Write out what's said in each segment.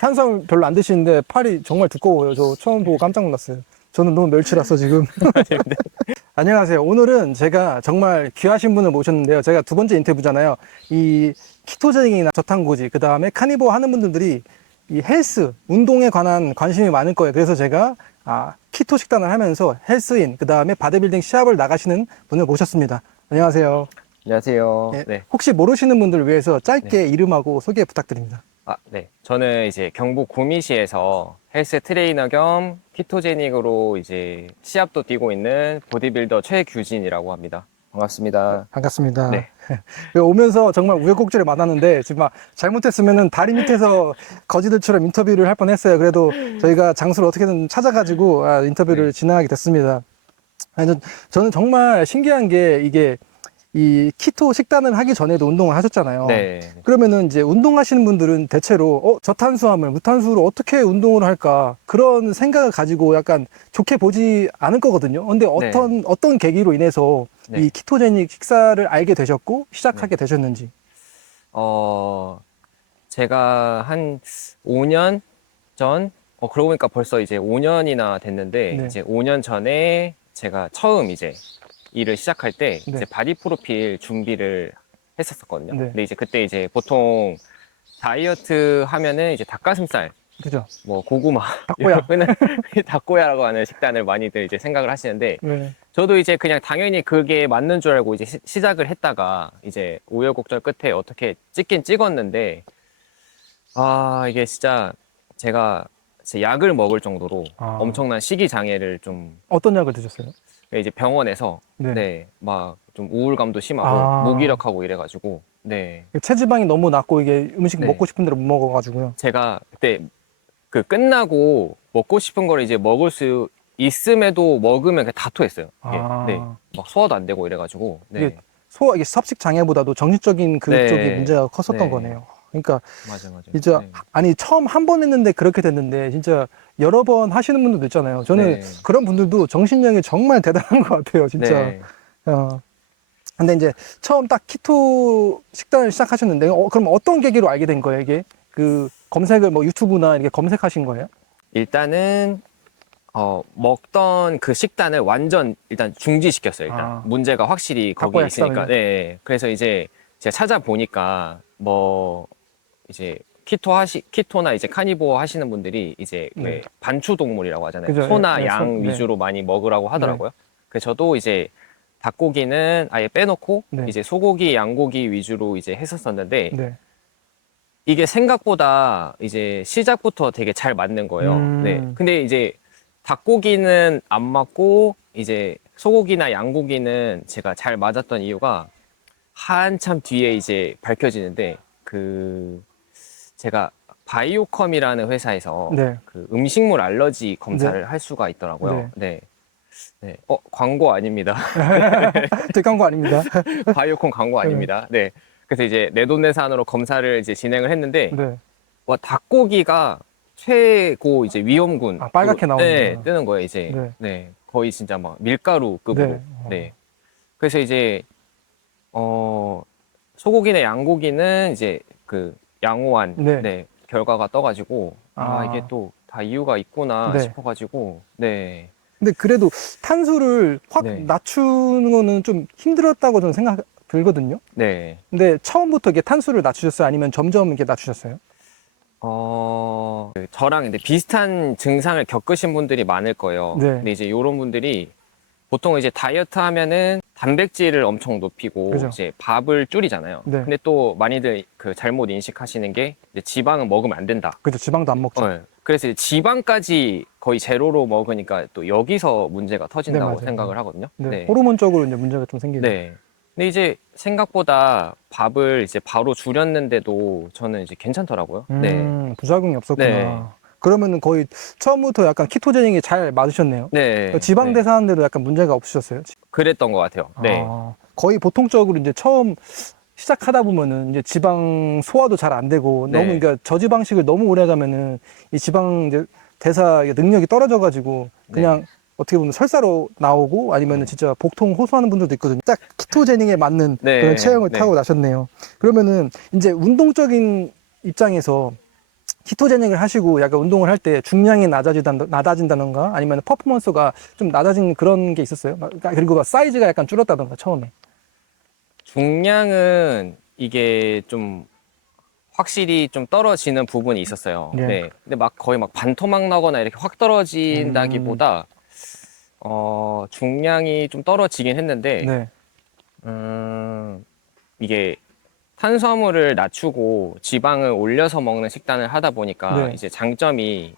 탄수화물 별로 안 드시는데 팔이 정말 두꺼워요. 저 처음 보고 깜짝 놀랐어요. 저는 너무 멸치라서 지금. 안녕하세요. 오늘은 제가 정말 귀하신 분을 모셨는데요. 제가 두 번째 인터뷰잖아요. 이 키토제닉이나 저탄고지, 그 다음에 카니보 하는 분들이 이 헬스, 운동에 관한 관심이 많을 거예요. 그래서 제가 키토 식단을 하면서 헬스인, 그 다음에 바디빌딩 시합을 나가시는 분을 모셨습니다. 안녕하세요. 안녕하세요. 네. 네. 혹시 모르시는 분들을 위해서 짧게 이름하고 소개 부탁드립니다. 네. 저는 이제 경북 구미시에서 헬스 트레이너 겸 키토제닉으로 이제 시합도 뛰고 있는 보디빌더 최규진이라고 합니다. 반갑습니다. 반갑습니다. 네. 오면서 정말 우여곡절이 많았는데 지금 잘못했으면은 다리 밑에서 거지들처럼 인터뷰를 할 뻔했어요. 그래도 저희가 장소를 어떻게든 찾아가지고 인터뷰를 네. 진행하게 됐습니다. 저는 정말 신기한 게 이게 이 키토 식단을 하기 전에도 운동을 하셨잖아요. 네. 그러면은 이제 운동하시는 분들은 대체로 저탄수화물, 무탄수로 어떻게 운동을 할까 그런 생각을 가지고 약간 좋게 보지 않을 거거든요. 근데 어떤 계기로 인해서 네. 이 키토제닉 식사를 알게 되셨고 시작하게 되셨는지. 제가 한 5년 전, 그러고 보니까 벌써 이제 5년이나 됐는데, 네. 이제 5년 전에 제가 처음 이제 일을 시작할 때, 네. 이제 바디 프로필 준비를 했었거든요. 네. 근데 이제 그때 이제 보통 다이어트 하면은 이제 닭가슴살, 그죠? 뭐 고구마, 닭고야. 이런 닭고야라고 하는 식단을 많이들 이제 생각을 하시는데, 네. 저도 이제 그냥 당연히 그게 맞는 줄 알고 이제 시작을 했다가 이제 우여곡절 끝에 어떻게 찍긴 찍었는데, 이게 진짜 제가 제 약을 먹을 정도로 엄청난 식이 장애를 좀 어떤 약을 드셨어요? 이제 병원에서 네. 막 좀 우울감도 심하고 무기력하고 이래가지고 체지방이 너무 낮고 이게 음식 네. 먹고 싶은 대로 못 먹어가지고요. 제가 그때 그 끝나고 먹고 싶은 거를 이제 먹을 수 있음에도 먹으면 그냥 다 토했어요. 이게 막 소화도 안 되고 이래가지고 이게 섭식 장애보다도 정신적인 그쪽이 문제가 컸었던 거네요. 그러니까 맞아. 진짜 아니 처음 한 번 했는데 그렇게 됐는데 진짜 여러 번 하시는 분들도 있잖아요. 저는 그런 분들도 정신력이 정말 대단한 것 같아요. 진짜. 근데 이제 처음 딱 키토 식단을 시작하셨는데 그럼 어떤 계기로 알게 된 거예요? 이게 그 검색을 뭐 유튜브나 이렇게 검색하신 거예요? 일단은 먹던 그 식단을 완전 일단 중지시켰어요. 일단 문제가 확실히 거기에 있으니까. 네. 그래서 이제 제가 찾아보니까 뭐 이제 키토나 이제 카니보 하시는 분들이 이제 왜 반추동물이라고 하잖아요. 그죠? 소나 양 위주로 많이 먹으라고 하더라고요. 그래서 저도 이제 닭고기는 아예 빼놓고 이제 소고기, 양고기 위주로 이제 했었었는데 이게 생각보다 이제 시작부터 되게 잘 맞는 거예요. 근데 이제 닭고기는 안 맞고 이제 소고기나 양고기는 제가 잘 맞았던 이유가 한참 뒤에 이제 밝혀지는데 제가 바이오컴이라는 회사에서 그 음식물 알러지 검사를 할 수가 있더라고요. 광고 아닙니다. 제 광고 아닙니다. 바이오컴 광고 아닙니다. 네. 그래서 이제 내돈내산으로 검사를 이제 진행을 했는데, 와, 닭고기가 최고 이제 위험군. 빨갛게 나오는 뜨는 거예요, 이제. 거의 진짜 막 밀가루급으로. 그래서 이제, 소고기나 양고기는 이제 그 양호한, 결과가 떠가지고, 이게 또 다 이유가 있구나 싶어가지고, 근데 그래도 탄수를 확 낮추는 거는 좀 힘들었다고 저는 생각 들거든요. 근데 처음부터 이게 탄수를 낮추셨어요? 아니면 점점 이렇게 낮추셨어요? 저랑 이제 비슷한 증상을 겪으신 분들이 많을 거예요. 근데 이제 이런 분들이 보통 이제 다이어트 하면은 단백질을 엄청 높이고 이제 밥을 줄이잖아요. 근데 또 많이들 그 잘못 인식하시는 게 이제 지방은 먹으면 안 된다. 그죠. 지방도 안 먹죠. 그래서 이제 지방까지 거의 제로로 먹으니까 또 여기서 문제가 터진다고 생각을 하거든요. 호르몬적으로 이제 문제가 좀 생기죠. 근데 이제 생각보다 밥을 이제 바로 줄였는데도 저는 이제 괜찮더라고요. 부작용이 없었구나. 그러면은 거의 처음부터 약간 키토제닉이 잘 맞으셨네요. 지방 대사하는데도 약간 문제가 없으셨어요? 그랬던 것 같아요. 거의 보통적으로 이제 처음 시작하다 보면은 이제 지방 소화도 잘 안 되고 너무 그러니까 저지방식을 너무 오래 가면은 이 지방 이제 대사 능력이 떨어져가지고 그냥 어떻게 보면 설사로 나오고 아니면은 진짜 복통 호소하는 분들도 있거든요. 딱 키토제닉에 맞는 그런 체형을 타고 나셨네요. 그러면은 이제 운동적인 입장에서 키토제닉을 하시고 약간 운동을 할 때 중량이 낮아진다던가 아니면 퍼포먼스가 좀 낮아진 그런 게 있었어요? 그리고 막 사이즈가 약간 줄었다던가 처음에. 중량은 이게 좀 확실히 좀 떨어지는 부분이 있었어요. 네. 네. 근데 막 거의 막 반토막 나거나 이렇게 확 떨어진다기보다 중량이 좀 떨어지긴 했는데 네. 이게 탄수화물을 낮추고 지방을 올려서 먹는 식단을 하다 보니까 네. 이제 장점이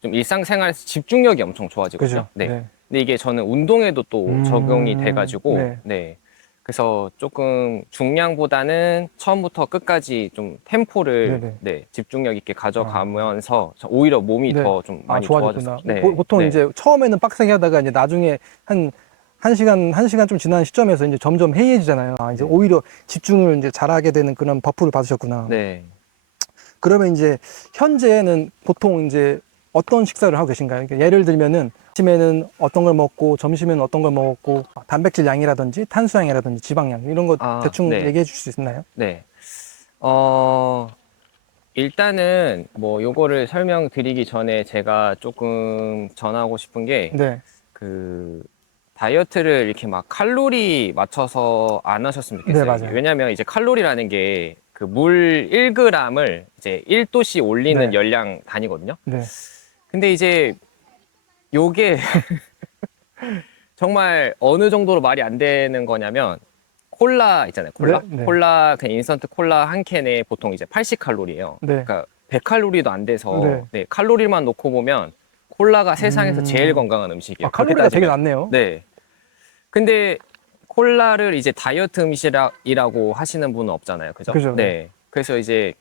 좀 일상생활에서 집중력이 엄청 좋아지거든요. 그죠. 네. 네. 근데 이게 저는 운동에도 또 적용이 돼가지고 네. 네. 그래서 조금 중량보다는 처음부터 끝까지 좀 템포를 네네. 네, 집중력 있게 가져가면서 오히려 몸이 네. 더 좀 많이 좋아졌구나. 좋아졌어요. 네. 보통 네. 이제 처음에는 빡세게 하다가 이제 나중에 한 시간 좀 지난 시점에서 이제 점점 해이해지잖아요. 이제 네. 오히려 집중을 이제 잘하게 되는 그런 버프를 받으셨구나. 네. 그러면 이제 현재는 보통 이제 어떤 식사를 하고 계신가요? 그러니까 예를 들면은 아침에는 어떤 걸 먹고 점심에는 어떤 걸 먹었고 단백질 양이라든지 탄수양이라든지 지방량 이런 거 대충 네. 얘기해 주실 수 있나요? 네. 일단은 뭐 요거를 설명드리기 전에 제가 조금 전하고 싶은 게 네. 그 다이어트를 이렇게 막 칼로리 맞춰서 안 하셨으면 좋겠어요. 네, 맞아요. 왜냐면 이제 칼로리라는 게 그 물 1g을 이제 1도씩 올리는 네. 열량 단위거든요. 네. 근데 이제 요게 정말 어느 정도로 말이 안 되는 거냐면 콜라 있잖아요. 콜라. 네, 네. 콜라 그냥 인스턴트 콜라 한 캔에 보통 이제 80칼로리예요. 네. 그러니까 100칼로리도 안 돼서 네. 네, 칼로리만 놓고 보면 콜라가 세상에서 제일 건강한 음식이에요. 칼로리가 그렇게 되게 따지면. 낮네요. 네. 근데 콜라를 이제 다이어트 음식이라고 하시는 분은 없잖아요. 그죠? 그죠, 네. 그래서 이제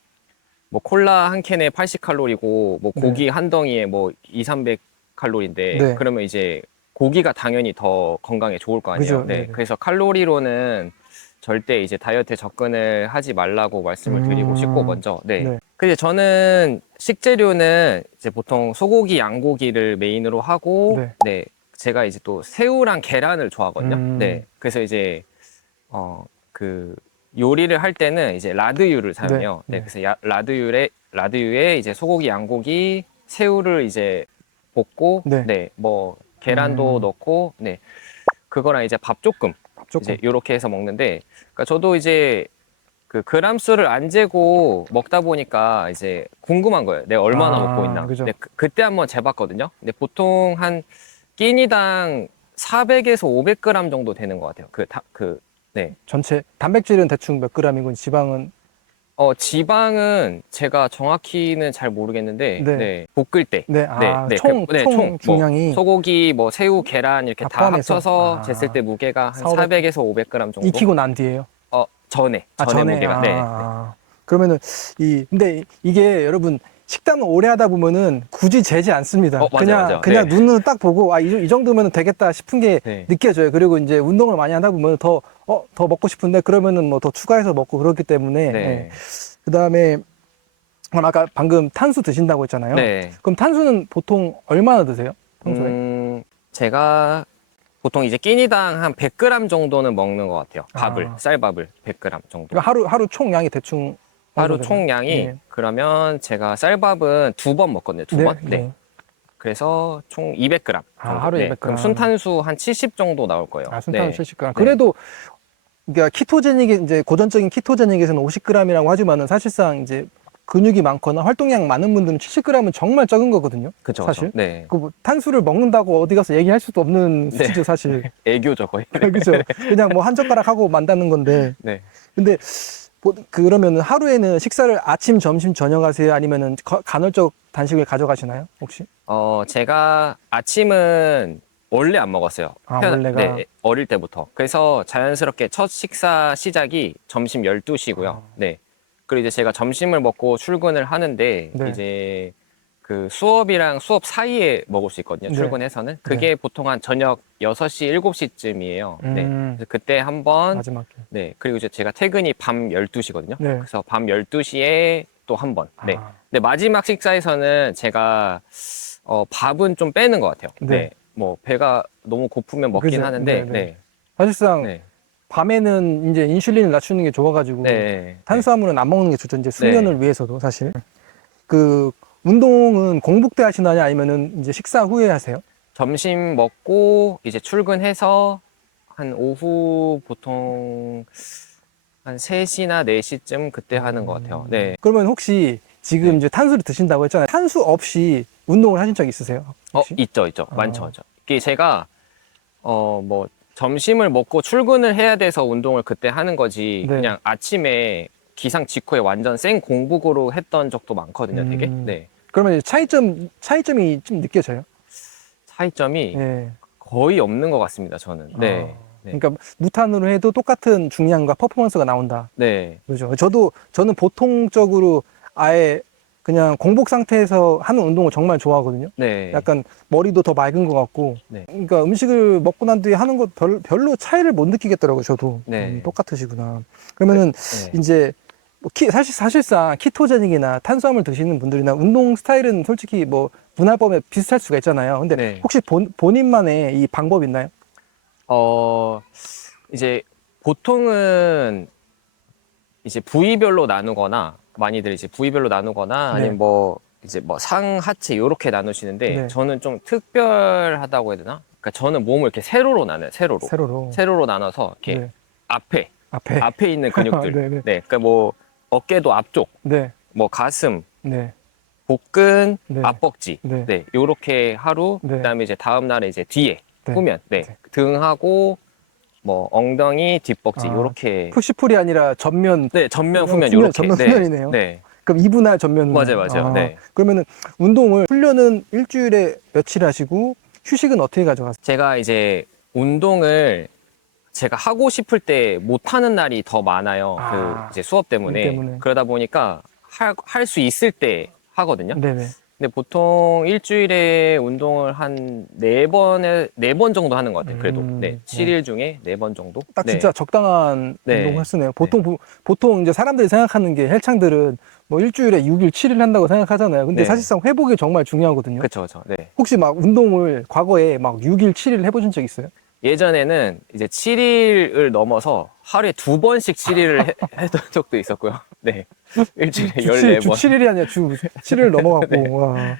뭐 콜라 한 캔에 80칼로리고 뭐 고기 네. 한 덩이에 뭐 2, 300칼로리인데 네. 그러면 이제 고기가 당연히 더 건강에 좋을 거 아니에요. 그죠, 네. 네네. 그래서 칼로리로는 절대 이제 다이어트에 접근을 하지 말라고 말씀을 드리고 싶고 먼저. 네. 네. 근데 저는 식재료는 이제 보통 소고기, 양고기를 메인으로 하고 네. 네. 제가 이제 또 새우랑 계란을 좋아하거든요. 네. 그래서 이제 그 요리를 할 때는 이제 라드유를 사용해요. 네. 네. 그래서 라드유에 이제 소고기, 양고기, 새우를 이제 볶고 네. 네. 뭐 계란도 넣고 네. 그거랑 이제 밥 조금 이제 요렇게 해서 먹는데 그러니까 저도 이제 그 그람 수를 안 재고 먹다 보니까 이제 궁금한 거예요. 내가 얼마나 먹고 있나. 그죠. 네, 그때 한번 재봤거든요. 근데 보통 한 끼니당 400에서 500g 정도 되는 것 같아요. 네. 전체 단백질은 대충 몇 g이고 지방은 지방은 제가 정확히는 잘 모르겠는데, 네. 네. 볶을 때. 네. 총 총 중량이 뭐 소고기, 뭐 새우, 계란 이렇게 다 다 포함해서? 합쳐서 쟀을 때 무게가 한 400. 400에서 500g 정도. 익히고 난 뒤에요. 전에 무게가. 네. 그러면은 근데 이게 여러분 식단을 오래 하다 보면은 굳이 재지 않습니다. 맞아요. 그냥 네. 눈으로 딱 보고 이 정도면 되겠다 싶은 게 네. 느껴져요. 그리고 이제 운동을 많이 하다 보면 더 먹고 싶은데 그러면은 뭐 더 추가해서 먹고 그렇기 때문에 네. 그다음에 아까 방금 탄수 드신다고 했잖아요. 네. 그럼 탄수는 보통 얼마나 드세요? 평소에? 제가 보통 이제 끼니당 한 100g 정도는 먹는 것 같아요. 쌀밥을 100g 정도. 그러니까 하루 총량이 대충 하루 총량이 네. 그러면 제가 쌀밥은 2번 먹거든요. 2번. 네. 그래서 총 200g 정도. 하루에 200g. 그럼 순탄수 한 70 정도 나올 거예요. 순탄수 70g. 그래도 그러니까 키토제닉이 이제 고전적인 키토제닉에서는 50g이라고 하지만은 사실상 이제 근육이 많거나 활동량 많은 분들은 70g은 정말 적은 거거든요. 그쵸, 사실. 네. 뭐 탄수를 먹는다고 어디 가서 얘기할 수도 없는 수치죠, 사실. 애교죠, 거의. 그죠. 그냥 뭐 한 젓가락 하고 만다는 건데. 네. 근데 그러면은 하루에는 식사를 아침, 점심, 저녁 하세요? 아니면은 간헐적 단식을 가져가시나요, 혹시? 제가 아침은 원래 안 먹었어요. 원래가? 네, 어릴 때부터. 그래서 자연스럽게 첫 식사 시작이 점심 12시고요. 네. 그리고 이제 제가 점심을 먹고 출근을 하는데 네. 이제 그 수업이랑 수업 사이에 먹을 수 있거든요. 네. 출근해서는. 그게 보통 한 저녁 6시, 7시쯤이에요. 네. 그래서 그때 한번 마지막에. 네. 그리고 이제 제가 퇴근이 밤 12시거든요. 네. 그래서 밤 12시에 또 한 번. 네. 근데 마지막 식사에서는 제가 밥은 좀 빼는 것 같아요. 네. 네. 뭐 배가 너무 고프면 먹긴 그죠. 하는데 네. 네. 사실상 네. 밤에는 이제 인슐린을 낮추는 게 좋아가지고 네. 탄수화물은 안 먹는 게 좋죠. 이제 숙면을 위해서도 사실. 그 운동은 공복 때 하시나요? 아니면은 이제 식사 후에 하세요? 점심 먹고 이제 출근해서 한 오후 보통 한 3시나 4시쯤 그때 하는 것 같아요. 네. 그러면 혹시 지금 네. 이제 탄수를 드신다고 했잖아요. 탄수 없이 운동을 하신 적 있으세요? 혹시? 있죠. 많죠. 이게 제가, 뭐, 점심을 먹고 출근을 해야 돼서 운동을 그때 하는 거지. 네. 그냥 아침에 기상 직후에 완전 생 공복으로 했던 적도 많거든요, 되게. 음. 네. 그러면 이제 차이점이 좀 느껴져요? 차이점이 네. 거의 없는 것 같습니다, 저는. 네. 네. 그러니까 무탄으로 해도 똑같은 중량과 퍼포먼스가 나온다. 네. 그렇죠. 저는 보통적으로 아예 그냥 공복 상태에서 하는 운동을 정말 좋아하거든요. 네. 약간 머리도 더 맑은 것 같고. 네. 그러니까 음식을 먹고 난 뒤에 하는 것 별로 차이를 못 느끼겠더라고요, 저도. 네. 똑같으시구나. 그러면은 네. 이제 뭐 사실상 키토제닉이나 탄수화물 드시는 분들이나 운동 스타일은 솔직히 뭐 분할법에 비슷할 수가 있잖아요. 근데 네. 혹시 본인만의 이 방법 있나요? 이제 보통은 이제 부위별로 나누거나 많이들 이제 부위별로 나누거나 네. 아니면 뭐 이제 뭐 상, 하체 이렇게 나누시는데 네. 저는 좀 특별하다고 해야 되나? 그러니까 저는 몸을 이렇게 세로로 나눠요. 세로로 나눠서 이렇게 네. 앞에 있는 근육들. 네네. 네. 그러니까 뭐 어깨도 앞쪽, 네. 뭐 가슴, 네. 복근, 네. 앞벅지. 네. 네. 요렇게 하루, 네. 그다음에 이제 다음 날에 이제 뒤에 네. 후면. 네. 네. 등하고 뭐 엉덩이, 뒷벅지 요렇게. 푸시풀이 아니라 전면. 네, 전면, 후면 요렇게. 전면 네. 후면이네요. 네. 그럼 2분할 전면 후면. 맞아요. 네. 그러면은 훈련은 일주일에 며칠 하시고 휴식은 어떻게 가져가세요? 제가 이제 운동을 제가 하고 싶을 때 못 하는 날이 더 많아요. 그 이제 수업 때문에. 일 때문에. 그러다 보니까 할 수 있을 때 하거든요. 네네. 근데 보통 일주일에 운동을 한 4번 정도 하는 것 같아요. 그래도. 네. 7일 중에 4번 정도? 딱 네. 진짜 적당한 네. 운동 횟수네요. 보통 이제 사람들이 생각하는 게 헬창들은 뭐 일주일에 6일, 7일 한다고 생각하잖아요. 근데 네. 사실상 회복이 정말 중요하거든요. 그쵸. 네. 혹시 막 운동을 과거에 막 6일, 7일 해보신 적 있어요? 예전에는 이제 7일을 넘어서 하루에 2번씩 7일을 했던 적도 있었고요. 네. 일주일에 14번. 주 7일이 아니라 주 7일 넘어가고. 네. 와.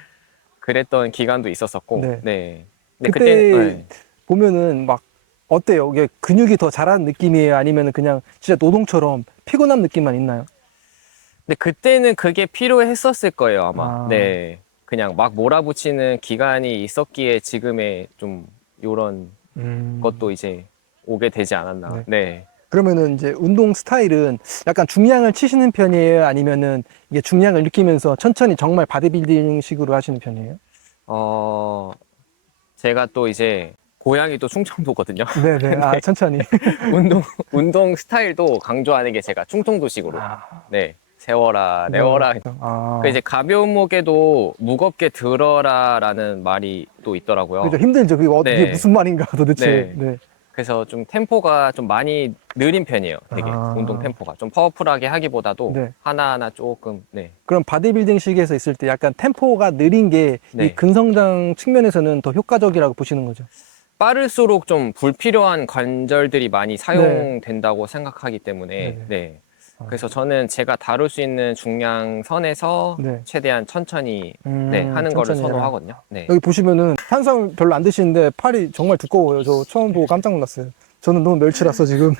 그랬던 기간도 있었었고. 네. 네. 근데 그때 그때는 보면은 막 어때요? 이게 근육이 더 자라는 느낌이에요? 아니면 그냥 진짜 노동처럼 피곤한 느낌만 있나요? 근데 그때는 그게 필요했었을 거예요, 아마. 아. 네. 그냥 막 몰아붙이는 기간이 있었기에 지금의 좀 요런 것도 이제 오게 되지 않았나. 네. 네. 그러면은 이제 운동 스타일은 약간 중량을 치시는 편이에요? 아니면은 이게 중량을 느끼면서 천천히 정말 바디빌딩 식으로 하시는 편이에요? 제가 또 이제 고향이 또 충청도거든요. 네네. 아, 천천히. 운동 스타일도 강조하는 게 제가 충청도식으로. 네. 세워라, 내워라. 그 이제 가벼운 무게도 무겁게 들어라라는 말이 또 있더라고요. 그죠. 힘들죠. 그게 네. 무슨 말인가 도대체. 네. 네. 그래서 좀 템포가 좀 많이 느린 편이에요. 되게 운동 템포가 좀 파워풀하게 하기보다도 네. 하나하나 조금. 네. 그럼 바디빌딩식에서 있을 때 약간 템포가 느린 게 이 네. 근성장 측면에서는 더 효과적이라고 보시는 거죠? 빠를수록 좀 불필요한 관절들이 많이 사용된다고 생각하기 때문에 네. 네. 그래서 저는 제가 다룰 수 있는 중량 선에서 네. 최대한 천천히 네, 하는 거를 천천히 해라. 선호하거든요. 네. 여기 보시면은 탄수화물 별로 안 드시는데 팔이 정말 두꺼워요. 저 처음 보고 깜짝 놀랐어요. 저는 너무 멸치라서 지금.